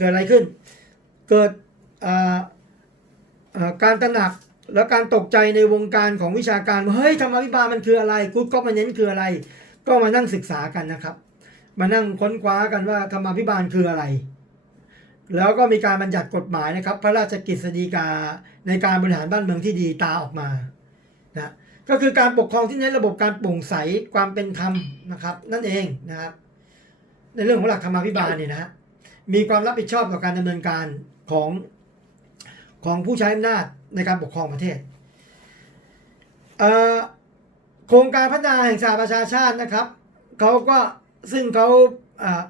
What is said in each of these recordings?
เกิดอะไรขึ้น เกิดการตระหนักและการตกใจในวงการของวิชาการว่าเฮ้ยธรรมวิบาลมันคืออะไรกู๊ดก็มาเน้นคืออะไร ก็มานั่งศึกษากันนะครับ มานั่งค้นคว้ากันว่าธรรมาภิบาลคืออะไร แล้วก็มีการบัญญัติกฎหมายนะครับ พระราชกฤษฎีกาในการบริหารบ้านเมืองที่ดีตาออกมานะก็คือการปกครองที่เน้นระบบการโปร่งใสความเป็นธรรมนะครับ นั่นเองนะครับ ในเรื่องของหลักธรรมาภิบาลเนี่ยนะฮะ มีความรับผิดชอบต่อการดำเนินการของของผู้ใช้อำนาจในการปกครองประเทศเโครงการพัฒนาแห่งสหประชาชาตินะครับเขาก็ซึ่งเขาอ่า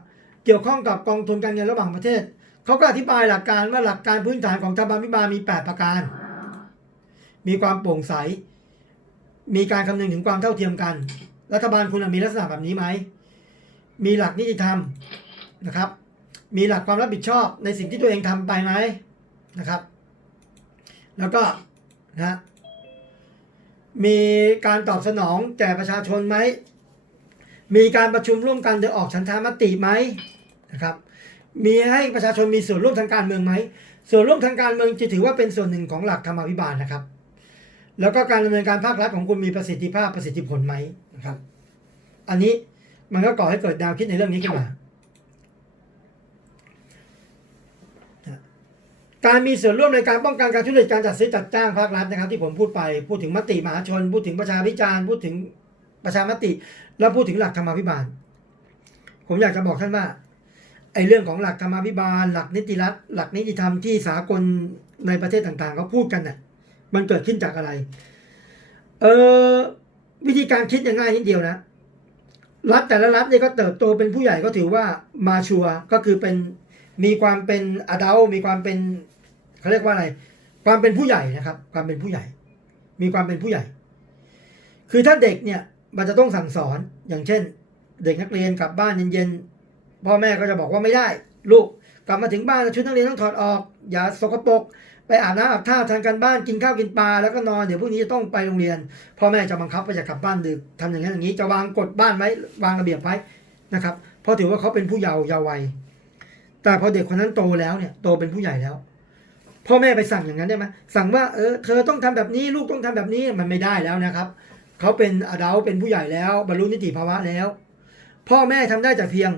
เกี่ยวข้องกับกองทุนการเงินระหว่างประเทศเขาก็อธิบายหลักการว่าหลักการพื้นฐานของธรรมาภิบาลมี 8 ประการ มีความโปร่งใส มีการคำนึงถึงความเท่าเทียมกัน รัฐบาลคุณมีลักษณะแบบนี้ไหม มีหลักนิติธรรมนะครับ มีหลักความรับผิดชอบในสิ่งที่ตัวเองทำไปไหมนะครับ แล้วก็นะมีการตอบสนองแก่ประชาชนไหม มีการประชุมร่วมกันโดยออกฉันทามติไหมนะครับ มีให้ประชาชนมีส่วนร่วมทางการเมืองไหม ส่วนร่วมทางการเมืองจะถือว่าเป็นส่วนหนึ่งของหลักธรรมาภิบาลนะครับ แล้วก็การดำเนินการภาครัฐของคุณมีประสิทธิภาพประสิทธิผลไหมนะครับ อันนี้มันก็ก่อให้เกิดแนวคิดในเรื่องนี้ขึ้นมา การมีส่วนร่วมในการป้องกันการทุจริตการจัดซื้อจัดจ้างภาครัฐนะครับ ที่ผมพูดไปพูดถึงมติมหาชน พูดถึงประชาพิจารณ์พูดถึงประชามติ แล้วพูดถึงหลักธรรมาภิบาล ผมอยากจะบอกท่านว่าไอ้เรื่องของหลักธรรมาภิบาล หลักนิติรัฐ หลักนิติธรรมที่สากลในประเทศต่างๆเขาพูดกันน่ะมันเกิดขึ้นจากอะไรเออวิธีการคิดอย่างง่ายนิดเดียวนะรัฐแต่ละรัฐเนี่ยก็เติบโตเป็นผู้ใหญ่ก็ถือว่ามาชัวก็คือเป็น มีความเป็นอดัลมีความเป็นเขาเรียกว่าอะไร ความเป็นผู้ใหญ่นะครับ ความเป็นผู้ใหญ่ มีความเป็นผู้ใหญ่ คือถ้าเด็กเนี่ยมันจะต้องสั่งสอนอย่างเช่น เด็กนักเรียนกลับบ้านเย็นๆพ่อแม่ก็จะบอกว่าไม่ได้ ลูกกลับมาถึงบ้านชุดนักเรียนต้องถอดออก อย่าสกปรกไปอาบน้ำอาบท่าทานกันบ้านกินข้าวกินปลาแล้วก็นอนเดี๋ยวพรุ่งนี้จะต้องไปโรงเรียนพ่อแม่จะบังคับว่าจะกลับบ้านดึกทำอย่างนั้นอย่างนี้จะวางกฎบ้านไว้วางระเบียบไว้นะครับเพราะถือว่าเขาเป็นผู้เยาว์เยาว์วัย แต่พอเด็กคนนั้นโตแล้วเนี่ยโตเป็นผู้ใหญ่แล้วพ่อแม่ไปสั่งอย่างนั้นได้ไหมสั่งว่าเออเธอต้องทำแบบนี้ลูกต้องทำแบบนี้มันไม่ได้แล้วนะครับเขาเป็นอดัลเป็นผู้ใหญ่แล้ว บรรลุนิติภาวะแล้ว พ่อแม่ทำได้แต่เพียง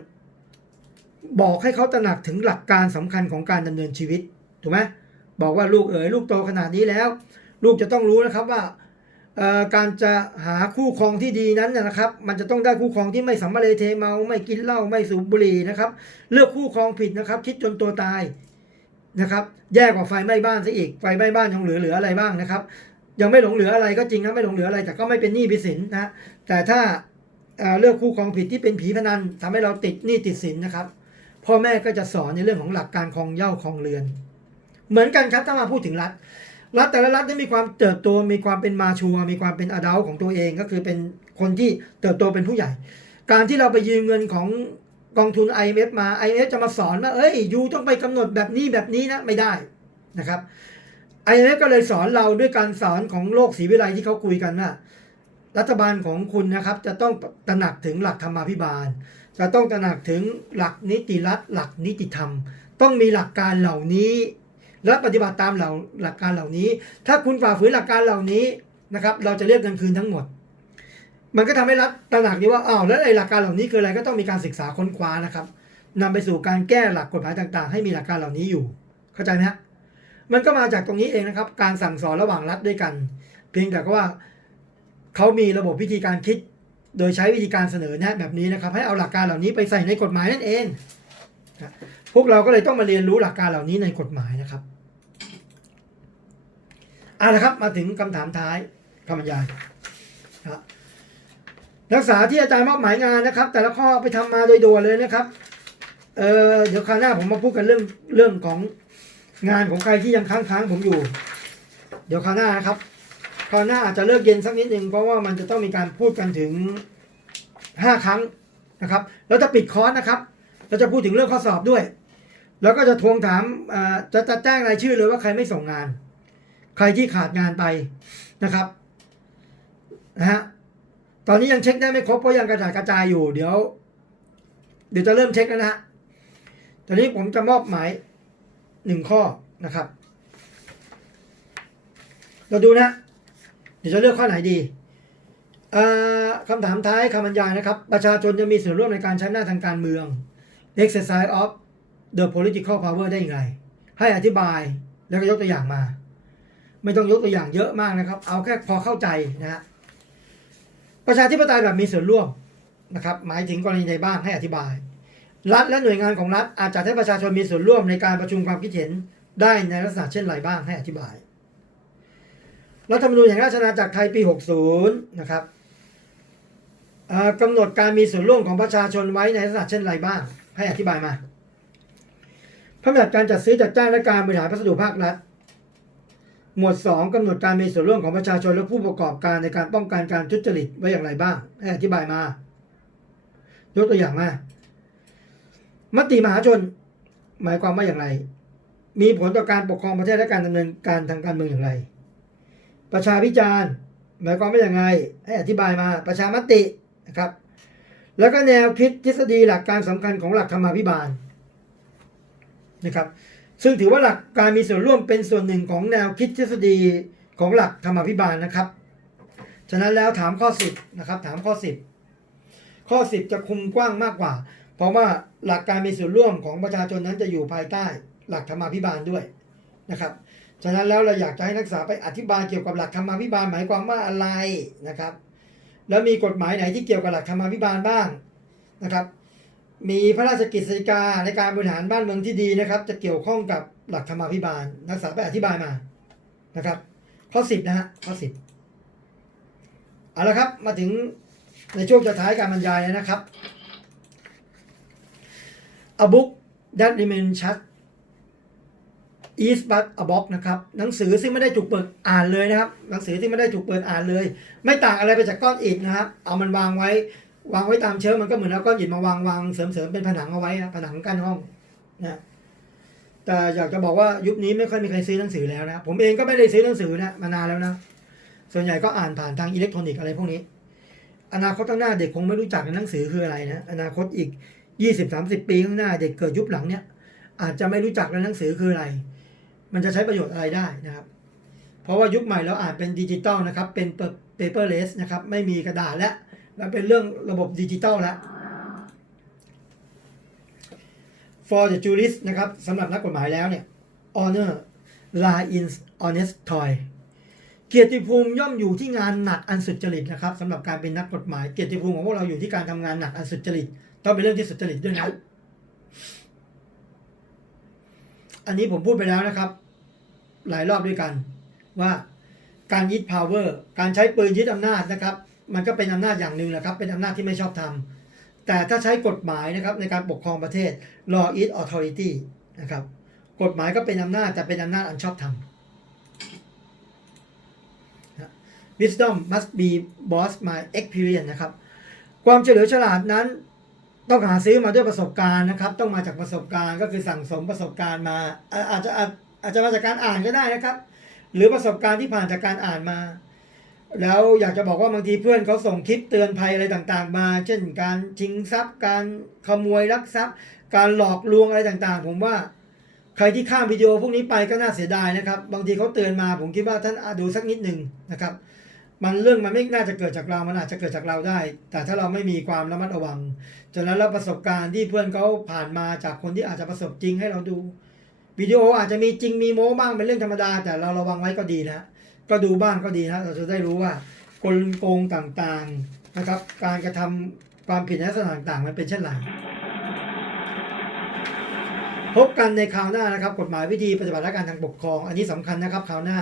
บอกให้เขาตระหนักถึงหลักการสำคัญของการดำเนินชีวิตถูกไหมบอกว่าลูกเอ๋ยลูกโตขนาดนี้แล้ว ลูกจะต้องรู้นะครับว่า การจะหาคู่ครองที่ดีนั้นนะครับ มันจะต้องได้คู่ครองที่ไม่สัมมาเลเทเมาไม่กินเหล้าไม่สูบบุหรี่นะครับ เลือกคู่ครองผิดนะครับ คิดจนตัวตายนะครับ แย่กว่าไฟไหม้บ้านซะอีกไฟไหม้บ้านยังเหลือเหลืออะไรบ้างนะครับ ยังไม่หลงเหลืออะไรก็จริงนะไม่หลงเหลืออะไร แต่ก็ไม่เป็นหนี้เป็นสินนะแต่ถ้าเเลือกคู่ครองผิดที่เป็นผีพนันทำให้เราติดหนี้ติดสินนะครับ พ่อแม่ก็จะสอนในเรื่องของหลักการครองเย้าครองเรือน เหมือนกันครับถ้ามาพูดถึงรัฐ รัฐแต่ละรัฐนี่มีความเติบโตมีความเป็นมาชัวมีความเป็นอดัลของตัวเองก็คือเป็นคนที่เติบโตเป็นผู้ใหญ่ การที่เราไปยืมเงินของกองทุน IMF มา IMF จะมาสอนว่าเอ้ยยูต้องไปกำหนดแบบนี้แบบนี้นะไม่ได้นะครับ IMF ก็เลยสอนเราด้วยการสอนของโลกศรีวิไลที่เขาคุยกันว่ารัฐบาลของคุณนะครับจะต้องตระหนักถึงหลักธรรมาภิบาล จะต้องตระหนักถึงหลักนิติรัฐหลักนิติธรรม ต้องมีหลักการเหล่านี้ และปฏิบัติตามเหล่าหลักการเหล่านี้ ถ้าคุณฝ่าฝืนหลักการเหล่านี้นะครับ เราจะเรียกเงินคืนทั้งหมด มันก็ทำให้รัฐตระหนักดีว่าอ้าวแล้วไอ้หลักการเหล่านี้คืออะไรก็ต้องมีการศึกษาค้นคว้านะครับนำไปสู่การแก้หลักกฎหมายต่าง ๆ ให้มีหลักการเหล่านี้อยู่ เข้าใจไหมฮะมันก็มาจากตรงนี้เองนะครับ การสั่งสอนระหว่างรัฐด้วยกัน เพียงแต่ว่าเขามีระบบวิธีการคิด โดยใช้วิธีการเสนอแนะแบบนี้นะครับ ให้เอาหลักการเหล่านี้ไปใส่ในกฎหมายนั่นเองนะพวกเราก็เลยต้องมาเรียนรู้หลักการเหล่านี้ในกฎหมายนะครับ เอาละครับมาถึงคำถามท้ายคำบรรยายนะนักศึกษาที่อาจารย์มอบหมายงานนะครับ แต่ละข้อไปทำมาโดยด่วนเลยนะครับเออเดี๋ยวคราวหน้าผมมาพูดกันเรื่องเรื่องของงานของใครที่ยังค้างค้างๆผมอยู่ เดี๋ยวคราวหน้านะครับคราวหน้าอาจจะเลิกเย็นสักนิดหนึ่งเพราะว่ามันจะต้องมีการพูดกันถึงห้าครั้งนะครับแล้วจะปิดคอร์สนะครับ เราจะพูดถึงเรื่องข้อสอบด้วย แล้วก็จะทวงถามจะจะแจ้งรายชื่อเลยว่าใครไม่ส่งงาน ใครที่ขาดงานไปนะครับนะฮะตอนนี้ยังเช็คได้ไม่ครบเพราะยังกระจายกระจายอยู่ เดี๋ยว เดี๋ยวจะเริ่มเช็คแล้วนะฮะจะอนนี้ผมจะมอบหมายหนึ่งข้อนะครับ เราดูนะ เดี๋ยวจะเลือกข้อไหนดีคำถามท้ายคำบรรยายนะครับ ประชาชนจะมีส่วนร่วมในการใช้อำนาทางการเมือง exercise of the political power ได้อย่างไร ให้อธิบายแล้วก็ยกตัวอย่างมา ไม่ต้องยกตัวอย่างเยอะมากนะครับ เอาแค่พอเข้าใจนะฮะประชาธิปไตยแบบมีส่วนร่วมนะครับ หมายถึงกรณีใดบ้างให้อธิบาย รัฐและหน่วยงานของรัฐอาจจะให้ประชาชนมีส่วนร่วมในการประชุมความคิดเห็นได้ในลักษณะเช่นไรบ้างให้อธิบาย รัฐธรรมนูญแห่งราชอาณาจักรไทยปี 60 นะครับกำหนดการมีส่วนร่วมของประชาชนไว้ในลักษณะเช่นไรบ้าง ให้อธิบายมาพระราชบัญญัติการจัดซื้อจัดจ้างและการบริหารพัสดุภาครัฐ หมวด 2กำหนดการมีส่วนร่วมของประชาชนและผู้ประกอบการในการป้องกันการทุจริตไว้อย่างไรบ้างให้อธิบายมา ยกตัวอย่างมามติมหาชน หมายความว่าอย่างไร มีผลต่อการปกครองประเทศและการดำเนินการทางการเมืองอย่างไร ประชาพิจารณ์ หมายความว่าอย่างไรให้อธิบายมา ประชามตินะครับ แล้วก็แนวคิดทฤษฎีหลักการสำคัญของหลักธรรมาภิบาลนะครับ ซึ่งถือว่าหลักการมีส่วนร่วมเป็นส่วนหนึ่งของแนวคิดทฤษฎีของหลักธรรมาภิบาลนะครับ ฉะนั้นแล้วถามข้อ 10นะครับถามข้อ 10 ข้อ 10 จะคุมกว้างมากกว่า เพราะว่าหลักการมีส่วนร่วมของประชาชนนั้นจะอยู่ภายใต้หลักธรรมาภิบาลด้วยนะครับ ฉะนั้นแล้วเราอยากจะให้นักศึกษาไปอธิบายเกี่ยวกับหลักธรรมาภิบาลหมายความว่าอะไรนะครับ แล้วมีกฎหมายไหนที่เกี่ยวกับหลักธรรมาภิบาลบ้างนะครับ มีพระราชกฤษฎีกาในการบริหารบ้านเมืองที่ดีนะครับ จะเกี่ยวข้องกับหลักธรรมาภิบาลนักศึกษาไปอธิบายมานะครับ ข้อ10นะฮะข้อ10เอาละครับมาถึงในช่วงสุดท้ายการบรรยายแล้วนะครับ A book that remains shut is but a book นะครับ หนังสือซึ่งไม่ได้ถูกเปิดอ่านเลยนะครับ หนังสือที่ไม่ได้ถูกเปิดอ่านเลย ไม่ต่างอะไรไปจากก้อนอิฐนะครับ เอามันวางไว้ วางไว้ตามเชิงมันก็เหมือนเอาก้อนอิฐมาวางวางเสริมเสริมเป็นผนังเอาไว้ผนังกั้นห้องนะแต่อยากจะบอกว่ายุคนี้ไม่ค่อยมีใครซื้อหนังสือแล้วนะผมเองก็ไม่ได้ซื้อหนังสือนะมานานแล้วนะส่วนใหญ่ก็อ่านผ่านทางอิเล็กทรอนิกส์อะไรพวกนี้ อนาคตข้างหน้าเด็กคงไม่รู้จักหนังสือคืออะไรนะอนาคตอีก20-30ปีข้างหน้าเด็กเกิดยุคหลังเนี้ยอาจจะไม่รู้จักหนังสือคืออะไร มันจะใช้ประโยชน์อะไรได้นะครับ เพราะว่ายุคใหม่เราอ่านเป็นดิจิตอลนะครับ เป็นเปเปอร์เลสนะครับ ไม่มีกระดาษแล้ว แล้วเป็นเรื่องระบบดิจิตอลแล้ว for the jurist นะครับสำหรับนักกฎหมายแล้วเนี่ย honor lie in honest toy เกียรติภูมิย่อมอยู่ที่งานหนักอันสุจริตนะครับสำหรับการเป็นนักกฎหมาย เกียรติภูมิของพวกเราอยู่ที่การทำงานหนักอันสุจริตต้องเป็นเรื่องที่สุจริตด้วยนะอันนี้ผมพูดไปแล้วนะครับ หลายรอบด้วยกันว่าการยึด power การใช้ปืนยึดอำนาจนะครับ มันก็เป็นอำนาจอย่างหนึ่งแหละครับ เป็นอำนาจที่ไม่ชอบธรรมแต่ถ้าใช้กฎหมายนะครับในการปกครองประเทศ law is authority นะครับกฎหมายก็เป็นอำนาจแต่เป็นอำนาจอันชอบธรรม wisdom must be boss my experience นะครับ ความเฉลียวฉลาดนั้นต้องหาซื้อมาด้วยประสบการณ์นะครับ ต้องมาจากประสบการณ์ก็คือสั่งสมประสบการณ์มา อาจจะอาจจะมาจากการอ่านก็ได้นะครับ หรือประสบการณ์ที่ผ่านจากการอ่านมา แล้วอยากจะบอกว่าบางทีเพื่อนเขาส่งคลิปเตือนภัยอะไรต่างๆ มา เช่นการชิงทรัพย์ การขโมยลักทรัพย์ การหลอกลวงอะไรต่างๆ ผมว่า ใครที่ข้ามวิดีโอพวกนี้ไปก็น่าเสียดายนะครับ บางทีเขาเตือนมา ผมคิดว่าท่านอาจดูสักนิดหนึ่งนะครับ มันเรื่องมันไม่น่าจะเกิดจากเรา มันอาจจะเกิดจากเราได้ แต่ถ้าเราไม่มีความระมัดระวังจากนั้นแล้วประสบการณ์ที่เพื่อนเขาผ่านมาจากคนที่อาจจะประสบจริงให้เราดูวิดีโออาจจะมีจริงมีโม้บ้างเป็นเรื่องธรรมดา แต่เราระวังไว้ก็ดีนะ ก็ดูบ้างก็ดีนะเราจะได้รู้ว่ากลโกงต่างๆนะครับ การกระทำความผิดในลักษณะต่างๆมันเป็นเช่นไรพบกันในคราวหน้านะครับ กฎหมายวิธีปฏิบัติและการทางปกครอง อันนี้สำคัญนะครับคราวหน้า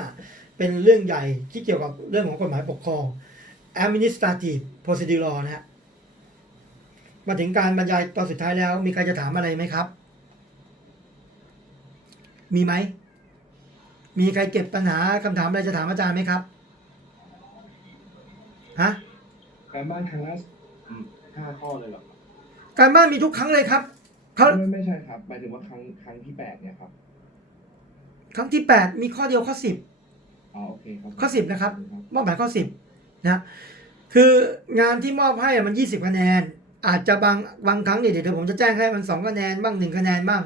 เป็นเรื่องใหญ่ที่เกี่ยวกับเรื่องของกฎหมายปกครอง administrative procedure law นะฮะมาถึงการบรรยายตอนสุดท้ายแล้ว มีใครจะถามอะไรไหมครับ มีไหม มีใครเก็บปัญหาคำถามอะไรจะถามอาจารย์ไหมครับฮะการบ้านครั้งละอืมห้าข้อเลยเหรอครับการบ้านมีทุกครั้งเลยครับเขาไม่ไม่ใช่ครับหมายถึงว่าครั้งครั้งที่แปดเนี่ยครับครั้งที่แปดมีข้อเดียวข้อสิบอ๋อโอเคครับข้อสิบนะครับ มอบหมายข้อสิบนะคืองานที่มอบให้อะมันยี่สิบคะแนน อาจจะบางบางครั้งเนี่ยเดี๋ยวผมจะแจ้งให้มันสองคะแนนบ้างหนึ่งคะแนนบ้าง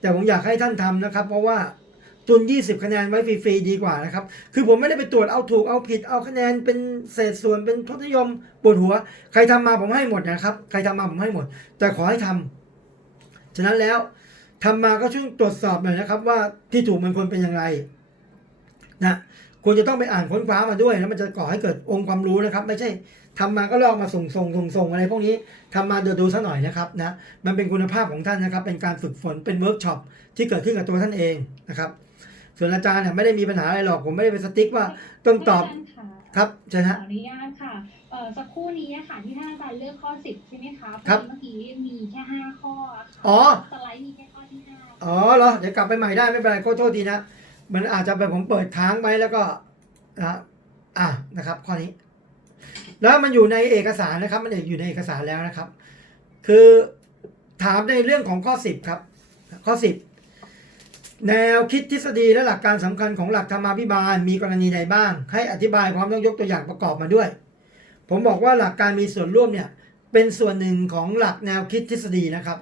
แต่ผมอยากให้ท่านทำนะครับ เพราะว่า ตุน 20 คะแนนไว้ฟรีๆดีกว่านะครับ คือผมไม่ได้ไปตรวจเอาถูกเอาผิดเอาคะแนนเป็นเศษส่วนเป็นทศนิยมปวดหัว ใครทำมาผมให้หมดนะครับ ใครทำมาผมให้หมด แต่ขอให้ทำฉะนั้นแล้วทำมาก็ช่วยตรวจสอบหน่อยนะครับ ว่าที่ถูกมันควรเป็นอย่างไรนะควรจะต้องไปอ่านค้นคว้ามาด้วย แล้วมันจะก่อให้เกิดองค์ความรู้นะครับ ไม่ใช่ทำมาก็ลอกมาส่งส่งส่งส่งอะไรพวกนี้ทำมาเดี๋ยวดูซะหน่อยนะครับนะมันเป็นคุณภาพของท่านนะครับ เป็นการฝึกฝนเป็นเวิร์กช็อปที่เกิดขึ้นกับตัวท่านเองนะครับ ส่วนอาจารย์เนี่ยไม่ได้มีปัญหาอะไรหรอก ผมไม่ได้ไปสติ๊กว่าต้องตอบท่านอาจารย์ค่ะครับเชิญขอฮะอนุญาตค่ะเอ่อสักครู่นี้อะค่ะที่ท่านอาจารย์เลือกข้อสิบใช่ไหมคะครับเมื่อกี้มีแค่ห้าข้ออะค่ะอ๋อสไลด์มีแค่ข้อที่ห้าอ๋อเหรอเดี๋ยวกลับไปใหม่ได้ไม่เป็นไรขอโทษทีนะมันอาจจะเป็นผมเปิดค้างไว้แล้วก็นะอะนะครับข้อนี้ แล้วมันอยู่ในเอกสารนะครับ มันอยู่ในเอกสารแล้วนะครับ คือถามในเรื่องของข้อสิบครับ ข้อสิบ แนวคิดทฤษฎีและหลักการสำคัญของหลักธรรมาภิบาลมีกรณีใดบ้าง ให้อธิบายพร้อมต้องยกตัวอย่างประกอบมาด้วย ผมบอกว่าหลักการมีส่วนร่วมเนี่ยเป็นส่วนหนึ่งของหลักแนวคิดทฤษฎีนะครับ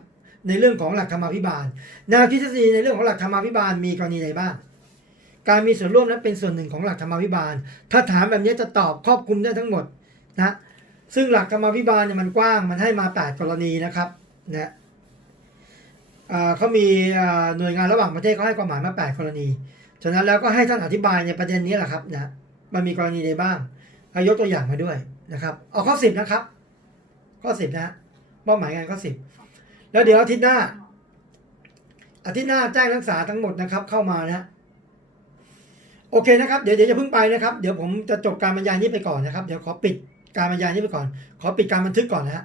ในเรื่องของหลักธรรมาภิบาล แนวคิดทฤษฎีในเรื่องของหลักธรรมาภิบาลมีกรณีใดบ้าง การมีส่วนร่วมนั้นเป็นส่วนหนึ่งของหลักธรรมาภิบาล ถ้าถามแบบนี้จะตอบครอบคลุมได้ทั้งหมดนะซึ่งหลักธรรมาภิบาลเนี่ยมันกว้างมันให้มา 8 กรณีนะครับนะอ่า เขามีหน่วยงานระหว่างประเทศเขาให้ความหมายมา 8 กรณี ฉะนั้นแล้วก็ให้ท่านอธิบายในประเด็นนี้แหละครับนะมันมีกรณีใดบ้างเอายกตัวอย่างมาด้วยนะครับ เอาข้อสิบนะครับ ข้อสิบนะฮะเป้าหมายงานข้อสิบแล้วเดี๋ยวอาทิตย์หน้า อาทิตย์หน้าแจ้งนักศึกษาทั้งหมดนะครับ เข้ามานะโอเคนะครับ เดี๋ยวเดี๋ยวจะเพิ่งไปนะครับ เดี๋ยวผมจะจบการบรรยายนี้ไปก่อนนะครับ เดี๋ยวขอปิดการบรรยายนี้ไปก่อน ขอปิดการบันทึกก่อนนะฮะ